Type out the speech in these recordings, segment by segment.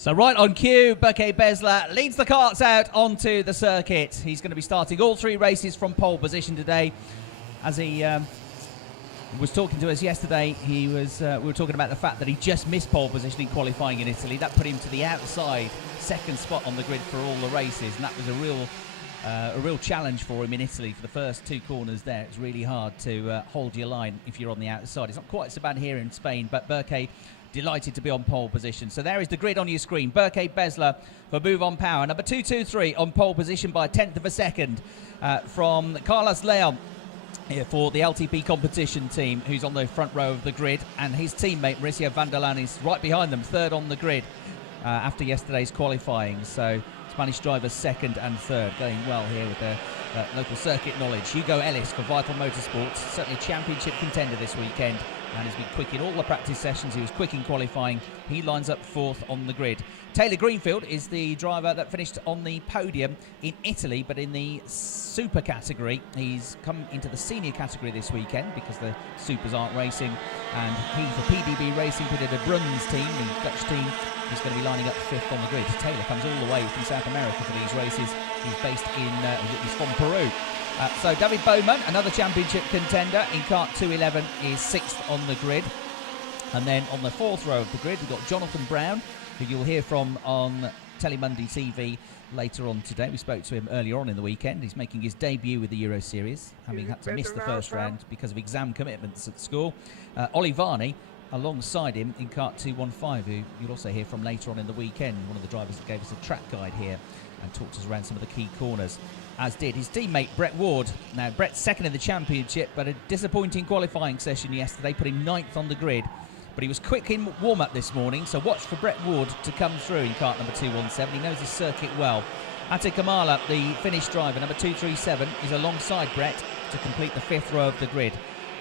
So right on cue, Berke Besler leads the karts out onto the circuit. He's going to be starting all three races from pole position today. As he was talking to us yesterday, we were talking about the fact that he just missed pole position in qualifying in Italy. That put him to the outside second spot on the grid for all the races, and that was a real challenge for him in Italy for the first two corners there. It's really hard to hold your line if you're on the outside. It's not quite so bad here in Spain, but Berke delighted to be on pole position. So there is the grid on your screen. Berke Besler for Move On Power. Number 223 on pole position by a tenth of a second from Carlos Leon here for the LTP competition team, who's on the front row of the grid, and his teammate Mauricio van der Laan is right behind them, third on the grid after yesterday's qualifying. So Spanish drivers second and third, going well here with their local circuit knowledge. Hugo Ellis for Vital Motorsports, certainly a championship contender this weekend, and has been quick in all the practice sessions. He was quick in qualifying. He lines up fourth on the grid. Taylor Greenfield is the driver that finished on the podium in Italy, but in the super category. He's come into the senior category this weekend because the supers aren't racing, and he for PDB Racing, Peter de Brun's team, the Dutch team, is going to be lining up fifth on the grid. Taylor comes all the way from South America for these races. He's based in, he's from Peru. So David Bowman, another championship contender in kart 211, is sixth on the grid. And then on the fourth row of the grid, we've got Jonathan Brown, who you'll hear from on Telemundi TV later on today. We spoke to him earlier on in the weekend. He's making his debut with the Euro Series, having had to miss the first round because of exam commitments at school. Ollie Varney alongside him in kart 215, who you'll also hear from later on in the weekend, one of the drivers that gave us a track guide here and talked us around some of the key corners, as did his teammate Brett Ward. Now, Brett's second in the championship, but a disappointing qualifying session yesterday, put him ninth on the grid. But he was quick in warm-up this morning, so watch for Brett Ward to come through in kart number 217. He knows his circuit well. Ate Kamala, the Finnish driver, number 237, is alongside Brett to complete the fifth row of the grid.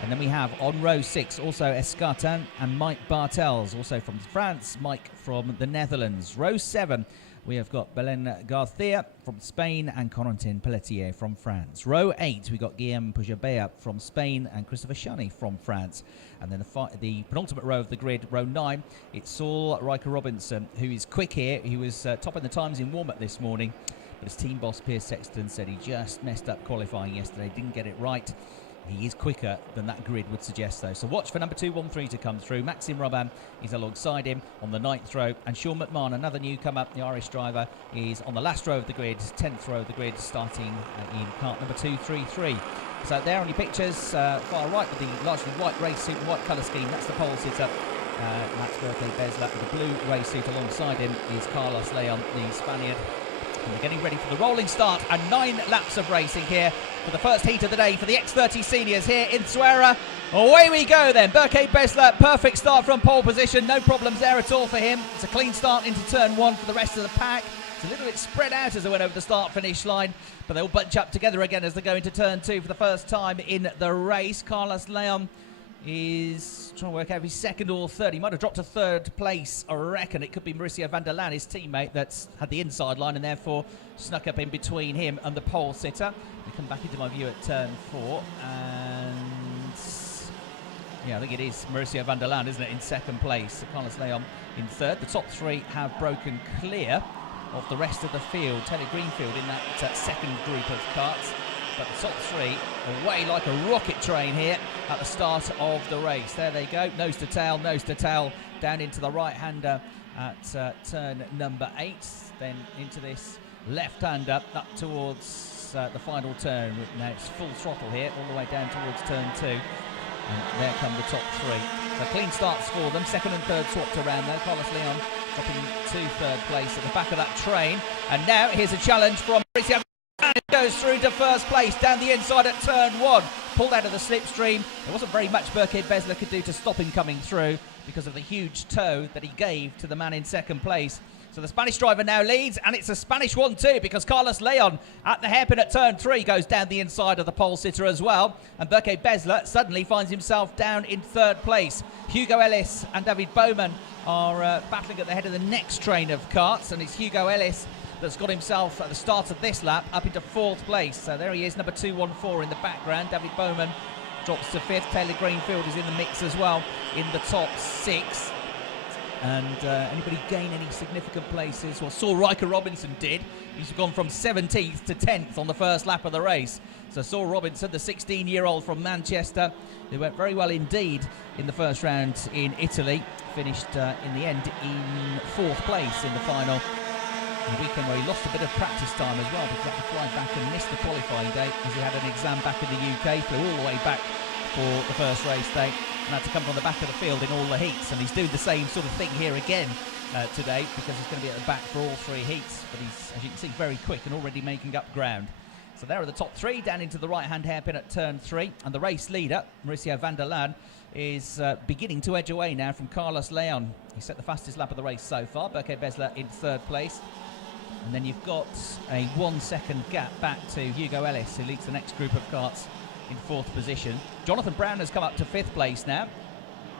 And then we have on row 6 also Escartin and Mike Bartels, also from France, Mike from the Netherlands. Row 7, we have got Belen Garcia from Spain and Corentin Pelletier from France. Row 8, we got Guillaume Pujabea from Spain and Christopher Shani from France. And then the penultimate row of the grid, row 9, it's Saul Riker-Robinson, who is quick here. He was topping the times in warm-up this morning, but his team boss, Piers Sexton, said he just messed up qualifying yesterday, didn't get it right. He is quicker than that grid would suggest, though. So watch for number 213 to come through. Maxime Robin is alongside him on the 9th row. And Sean McMahon, another newcomer, the Irish driver, is on the last row of the grid, 10th row of the grid, starting in kart number 233. So there on your pictures, far right with the largely white race suit and white colour scheme, that's the pole sitter. Max Berke Besler with the blue race suit. Alongside him is Carlos Leon, the Spaniard. And they're getting ready for the rolling start and 9 laps of racing here for the first heat of the day for the X30 seniors here in Zuera. Away we go then. Berke Besler, perfect start from pole position. No problems there at all for him. It's a clean start into turn 1 for the rest of the pack. It's a little bit spread out as they went over the start-finish line, but they'll bunch up together again as they go into turn 2 for the first time in the race. Carlos Leon is trying to work out if he's second or third. He might have dropped to third place, I reckon. It could be Mauricio van der Laan, his teammate, that's had the inside line and therefore snuck up in between him and the pole sitter. We come back into my view at turn 4, and yeah, I think it is Mauricio van der Laan, isn't it, in second place. So Carlos Leon in third. The top 3 have broken clear of the rest of the field. Taylor Greenfield in that second group of karts. But the top 3 away like a rocket train here at the start of the race. There they go, nose to tail, down into the right-hander at turn number 8. Then into this left-hander up towards the final turn. Now it's full throttle here, all the way down towards turn 2. And there come the top 3. So clean starts for them. Second and third swapped around though. Carlos Leon dropping to third place at the back of that train. And now here's a challenge from Mauricio. And it goes through to first place down the inside at turn 1. Pulled out of the slipstream. There wasn't very much Berke Besler could do to stop him coming through because of the huge tow that he gave to the man in second place. So the Spanish driver now leads, and it's a Spanish one too, because Carlos Leon at the hairpin at turn 3 goes down the inside of the pole sitter as well. And Berke Besler suddenly finds himself down in third place. Hugo Ellis and David Bowman are battling at the head of the next train of karts, and it's Hugo Ellis that's got himself at the start of this lap up into 4th place. So there he is, number 214 in the background. David Bowman drops to 5th. Taylor Greenfield is in the mix as well in the top 6. And anybody gain any significant places? Well, Saul Robinson did. He's gone from 17th to 10th on the first lap of the race. So Saul Robinson, the 16-year-old from Manchester, who went very well indeed in the first round in Italy, finished in the end in 4th place in the final. The weekend where he lost a bit of practice time as well because he had to fly back and miss the qualifying day as he had an exam back in the UK, flew all the way back for the first race day and had to come from the back of the field in all the heats, and he's doing the same sort of thing here again today because he's going to be at the back for all 3 heats, but he's, as you can see, very quick and already making up ground. So there are the top 3 down into the right-hand hairpin at turn 3, and the race leader, Mauricio van der Laan, is beginning to edge away now from Carlos Leon. He set the fastest lap of the race so far, Berke Besler in 3rd place. And then you've got a 1-second gap back to Hugo Ellis, who leads the next group of karts in 4th position. Jonathan Brown has come up to 5th place now.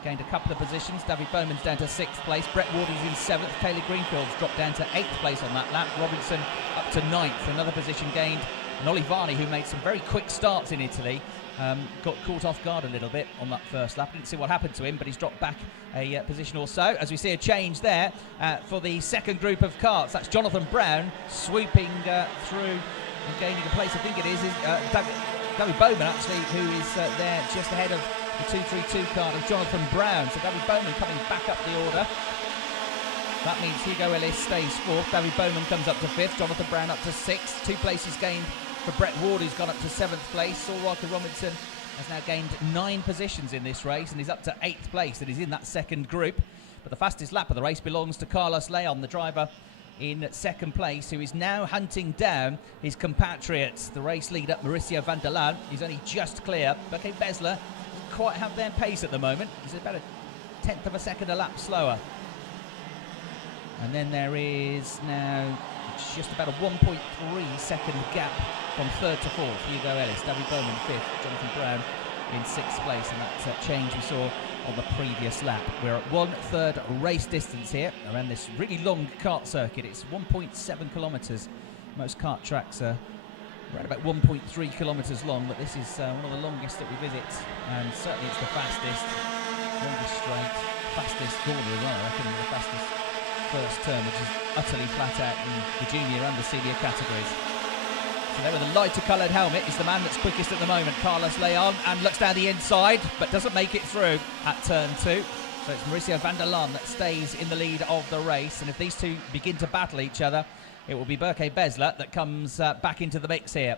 Gained a couple of positions. David Bowman's down to 6th place. Brett Ward is in 7th. Taylor Greenfield's dropped down to 8th place on that lap. Robinson up to 9th. Another position gained. And Ollie Varney, who made some very quick starts in Italy, got caught off guard a little bit on that first lap. Didn't see what happened to him, but he's dropped back a position or so. As we see a change there for the second group of karts. That's Jonathan Brown swooping through and gaining a place. I think it is David Bowman, actually, who is there just ahead of the 232 card of Jonathan Brown. So David Bowman coming back up the order. That means Hugo Ellis stays 4th. David Bowman comes up to 5th. Jonathan Brown up to 6th. 2 places gained for Brett Ward, who's gone up to 7th place. Saul Robinson has now gained 9 positions in this race and he's up to 8th place and he's in that second group. But the fastest lap of the race belongs to Carlos Leon, the driver in 2nd place, who is now hunting down his compatriots. The race leader, Mauricio van der Laan, is only just clear. Berke Besler doesn't quite have their pace at the moment. He's about a 10th of a second a lap slower. And then there is now just about a 1.3 second gap from 3rd to 4th. Hugo Ellis, David Bowman 5th, Jonathan Brown in 6th place, and that change we saw on the previous lap. We're at 1/3 race distance here around this really long kart circuit. It's 1.7 kilometres. Most kart tracks are around about 1.3 kilometres long, but this is one of the longest that we visit, and certainly it's the fastest, longest straight, fastest corner as well, I reckon, the fastest first turn, which is utterly flat out in the junior and the senior categories. So there with a lighter coloured helmet is the man that's quickest at the moment, Carlos Leon, and looks down the inside but doesn't make it through at turn 2. So it's Mauricio van der Laan that stays in the lead of the race, and if these two begin to battle each other, it will be Berke Besler that comes back into the mix here.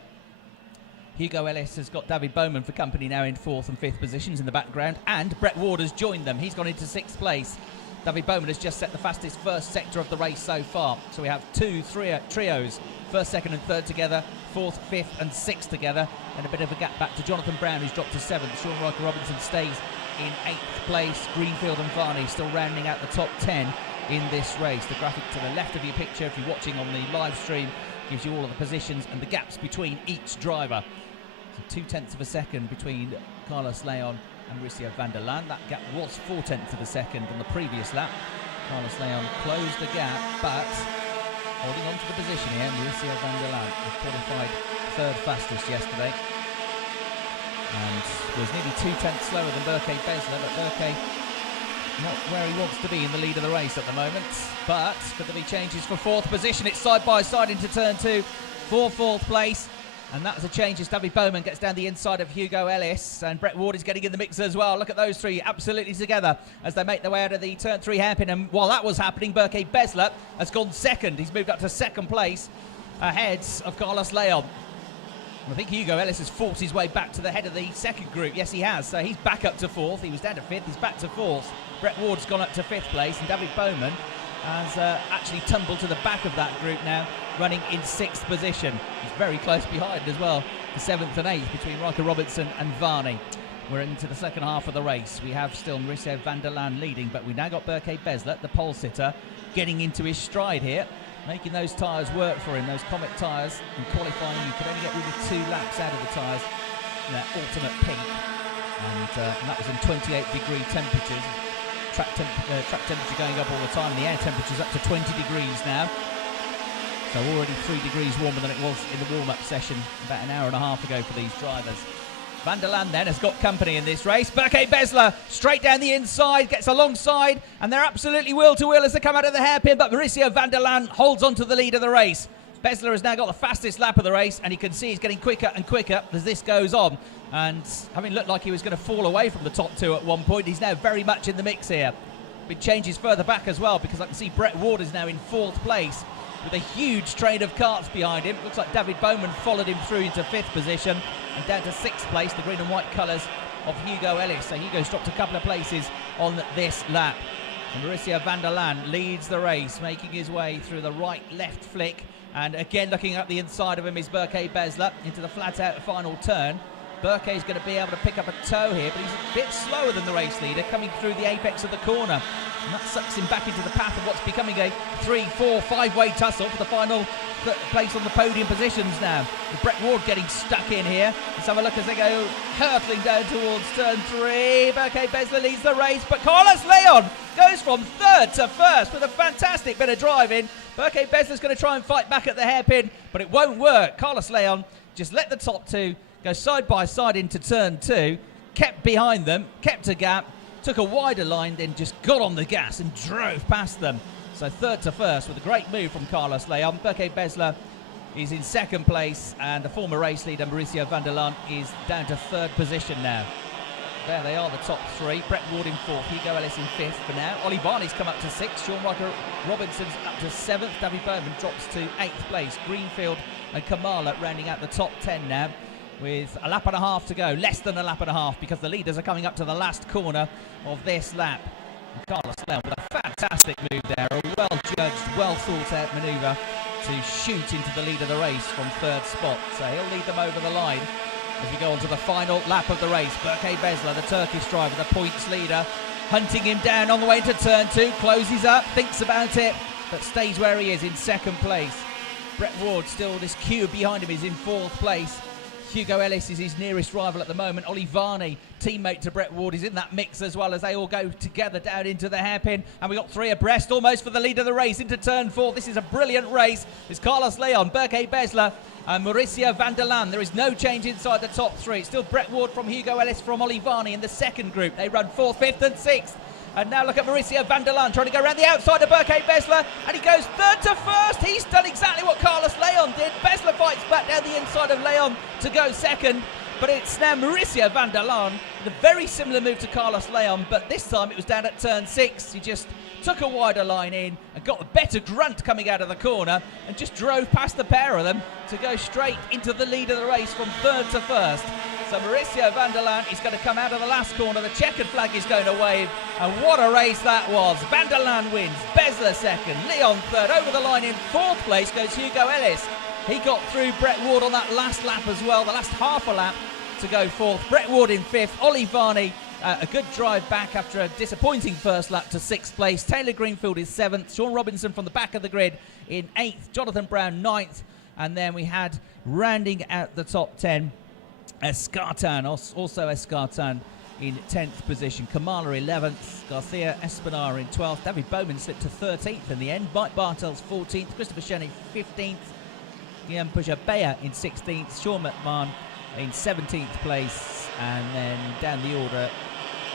Hugo Ellis has got David Bowman for company now in 4th and 5th positions in the background, and Brett Ward has joined them. He's gone into 6th place. David Bowman has just set the fastest first sector of the race so far. So we have 2 trios, 1st, 2nd and 3rd together, 4th, 5th and 6th together, and a bit of a gap back to Jonathan Brown, who's dropped to 7th. Sean Robinson stays in 8th place. Greenfield and Varney still rounding out the top 10 in this race. The graphic to the left of your picture, if you're watching on the live stream, gives you all of the positions and the gaps between each driver. So 0.2 of a second between Carlos Leon and Mauricio van der Laan. That gap was 0.4 of a second on the previous lap. Carlos Leon closed the gap, but holding on to the position here, Mauricio van der Laan qualified 3rd fastest yesterday and was nearly 2/10 slower than Berke Besler, but Berke not where he wants to be in the lead of the race at the moment. But could there be changes for 4th position? It's side by side into turn 2 for 4th place. And that's a change as David Bowman gets down the inside of Hugo Ellis, and Brett Ward is getting in the mix as well. Look at those 3 absolutely together as they make their way out of the turn 3 hairpin. And while that was happening, Berke Besler has gone 2nd. He's moved up to 2nd place ahead of Carlos Leon. I think Hugo Ellis has forced his way back to the head of the second group. Yes, he has. So he's back up to 4th. He was down to 5th. He's back to 4th. Brett Ward's gone up to 5th place, and David Bowman has actually tumbled to the back of that group now, running in 6th position. He's very close behind as well, the 7th and 8th between Riker Robinson and Varney. We're into the second half of the race. We have still Mauricio van der Laan leading, but we've now got Berke Besler, the pole sitter, getting into his stride here, making those tyres work for him, those Comet tyres. In qualifying, you could only get really 2 laps out of the tyres in that ultimate pink, and that was in 28-degree temperatures. Track temperature going up all the time, and the air temperature's up to 20 degrees now. So already 3 degrees warmer than it was in the warm-up session about an hour and a half ago for these drivers. Van der Laan then has got company in this race. Berke Besler straight down the inside, gets alongside, and they're absolutely wheel to wheel as they come out of the hairpin, but Mauricio Van der Laan holds on to the lead of the race. Besler has now got the fastest lap of the race, and you can see he's getting quicker and quicker as this goes on. And having looked like he was going to fall away from the top two at one point, he's now very much in the mix here. Big changes further back as well, because I can see Brett Ward is now in 4th place with a huge train of karts behind him. Looks like David Bowman followed him through into 5th position and down to 6th place, the green and white colours of Hugo Ellis. So Hugo's dropped a couple of places on this lap. And Mauricio Van der Laan leads the race, making his way through the right-left flick. And again, looking up the inside of him is Berke Besler into the flat-out final turn. Berke's going to be able to pick up a toe here, but he's a bit slower than the race leader coming through the apex of the corner. And that sucks him back into the path of what's becoming a 3, 4, 5-way tussle for the final place on the podium positions now. With Brett Ward getting stuck in here. Let's have a look as they go hurtling down towards turn 3. Berke Besler leads the race, but Carlos Leon goes from 3rd to 1st with a fantastic bit of driving. Berke Besler's going to try and fight back at the hairpin, but it won't work. Carlos Leon just let the top two go side by side into turn 2, kept behind them, kept a gap, took a wider line, then just got on the gas and drove past them. So 3rd to 1st with a great move from Carlos Leon. Berke Besler is in 2nd place, and the former race leader Mauricio Van der Laan is down to 3rd position now. There they are, the top 3. Brett Ward in 4th, Hugo Ellis in 5th for now. Ollie Varney's come up to 6th, Sean Riker Robinson's up to 7th, David Bowman drops to 8th place. Greenfield and Kamala rounding out the top 10 now, with a lap and a half to go, less than a lap and a half, because the leaders are coming up to the last corner of this lap. And Carlos Leon with a fantastic move there, a well-judged, well-thought-out manoeuvre to shoot into the lead of the race from 3rd spot. So he'll lead them over the line as we go on to the final lap of the race. Berke Besler, the Turkish driver, the points leader, hunting him down on the way into turn 2, closes up, thinks about it, but stays where he is in 2nd place. Brett Ward, still this queue behind him, is in 4th place. Hugo Ellis is his nearest rival at the moment. Ollie Varney, teammate to Brett Ward, is in that mix as well, as they all go together down into the hairpin. And we got 3 abreast almost for the lead of the race into turn 4. This is a brilliant race. It's Carlos Leon, Berke Besler and Mauricio Van der Laan. There is no change inside the top 3. It's still Brett Ward from Hugo Ellis from Ollie Varney in the 2nd group. They run 4th, 5th and 6th. And now look at Mauricio Van der Laan trying to go around the outside of Berke Besler, and he goes 3rd to 1st. He's done exactly what Carlos Leon did. Besler fights back down the inside of Leon to go 2nd, but it's now Mauricio Van der Laan with a very similar move to Carlos Leon, but this time it was down at turn 6. He just took a wider line in and got a better grunt coming out of the corner and just drove past the pair of them to go straight into the lead of the race from 3rd to 1st. So Mauricio Van der Laan is going to come out of the last corner. The checkered flag is going to wave, and what a race that was. Van der Laan wins, Besler 2nd, Leon 3rd. Over the line in 4th place goes Hugo Ellis. He got through Brett Ward on that last lap as well, the last half a lap to go 4th. Brett Ward in 5th, Ollie Varney a good drive back after a disappointing first lap to 6th place. Taylor Greenfield is 7th, Sean Robinson from the back of the grid in 8th, Jonathan Brown 9th, and then we had rounding out the top 10 Escartan, also Escartan in 10th position. Kamala 11th, Garcia Espinar in 12th. David Bowman slipped to 13th in the end. Mike Bartels 14th, Christopher Shenny 15th. Guillaume Pujabeya in 16th. Sean McMahon in 17th place. And then down the order,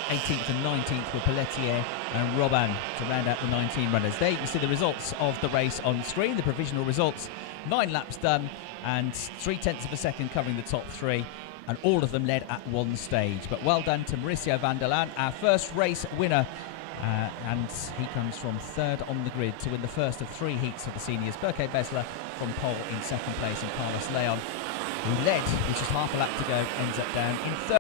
18th and 19th were Pelletier and Robin to round out the 19 runners. There you can see the results of the race on screen, the provisional results. 9 laps done and 0.3 of a second covering the top 3. And all of them led at one stage. But well done to Mauricio Van der Laan, our first race winner. And he comes from 3rd on the grid to win the first of 3 heats of the seniors. Berke Besler from pole in 2nd place, and Carlos Leon, who led, which is half a lap to go, ends up down in 3rd.